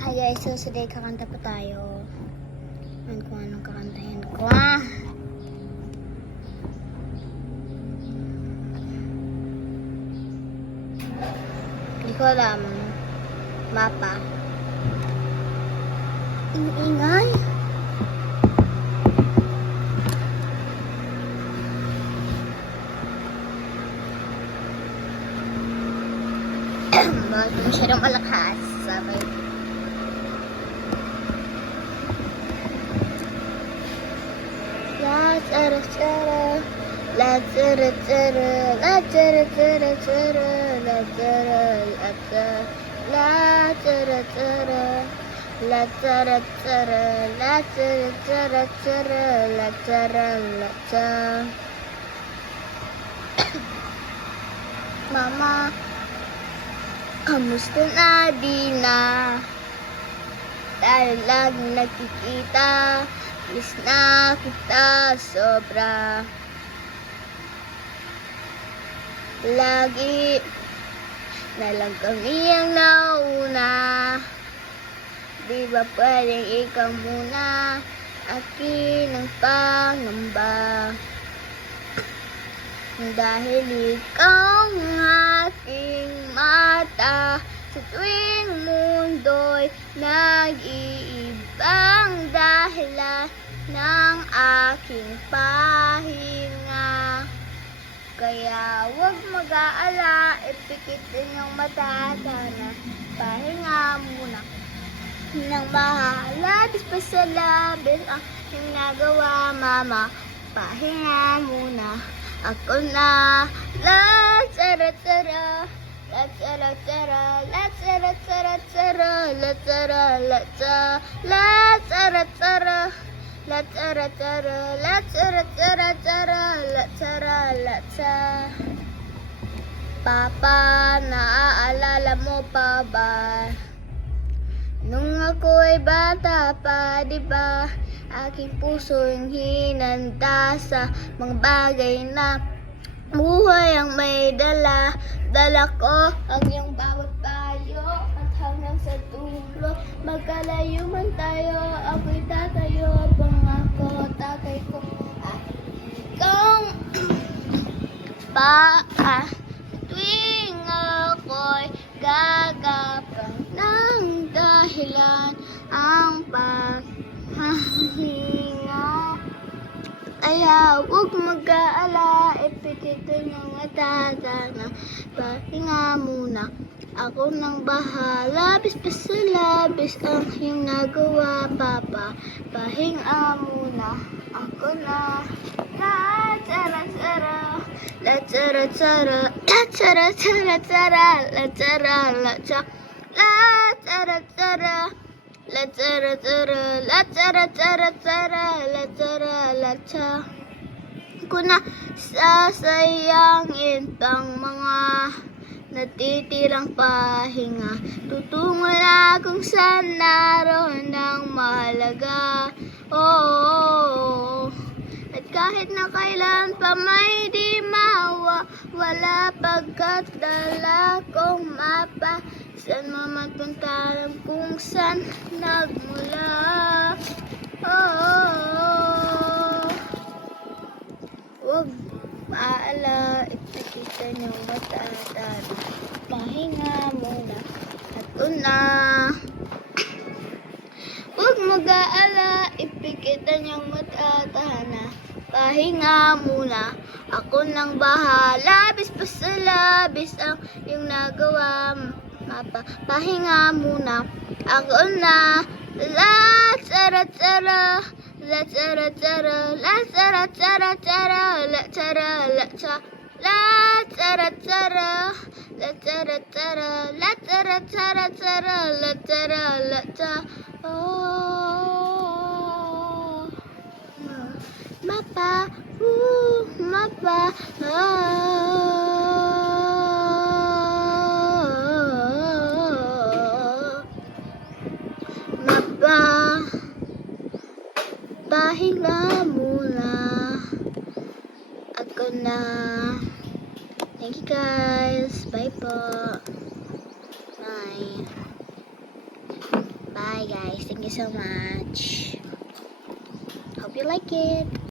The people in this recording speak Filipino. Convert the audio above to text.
Hi guys, so today kakanta po tayo. Ano kung anong kakantahin ko. Hindi ko alam. Mapa. Ingay. Bakit masyadong malakas? Sabay. La tsara tsara, la tsara tsara, la tsara tsara tsara, la tsara la tsara, la tsara tsara, la tsara tsara, la tsara tsara tsara, la tsara la tsara. Mama, kamusta na di na? Tayo lagi nagkikita. Miss na kita sobra. Lagi na lang kami ang nauna. Di ba pwedeng ikaw muna? Akin ang pangamba. Dahil ikaw ang aking mata. Sa tuwing mundo'y nag-iibang dahilan ng aking pahinga. Kaya huwag mag-aala, ipikit din yung mata sana. Pahinga muna nang mahalabis pa sa labis ang yung nagawa, mama. Pahinga muna, ako na. La tsara tsara, la tsara tsara, la tsara tsara tsara, la tsara la tsara, la tsara tsara, la tsara tsara, la tsara tsara tsara, la tsara la tsara. Papa, naaalala mo pa ba? Nung ako'y bata pa, di ba? Aking puso'y hinanda sa mga bagay na buhay ang may dala. Dala ko ang iyong bawat payo at hanggang sa dulo. Magkalayo man tayo, ako'y tatayo. Pangako, tatay ko at ikaw pa. Tuwing ako'y gagapang ng dahilan ang paghahinga. Kaya huwag mag-aala, ipikitin yung mata na. Pahinga muna, ako nang bahala. Labis pa sa labis ang iyong nagawa, papa. Pahinga muna, ako na. La tsara tsara, la tsara tsara, la tsara tsara tsara, la tsara la tsara, la tsara tsara, la tsara tsara, la tsara tsara tsara, la tsara la tsara. Ko na sasayangin pang mga natitirang pahinga. Tutungo na kung saan naroon ng mahalaga. Oh. At kahit na kailan pa may di mawawala, pagkat dala kong mapa. Saan mapunta alam kung saan nagmula. Oh. Huwag maala, ipikitan yung mata. Pahinga muna, ako na. Huwag mag-aala, ipikitan yung mata. Pahinga muna, ako nang bahala. Labis pa sa labis ang yung nagawa, mapa. Pahinga muna, ako na. La tsara tsara, la tsara tsara, la tsara tsara tsara, la tsara la tsara, la tsara tsara, la tsara tsara, la tsara tsara tsara, la tsara la tsara. Oh, mapa, mapa, mapa. Pahinga muna, ako na. Thank you guys. Bye po. Bye. Bye guys. Thank you so much. Hope you like it.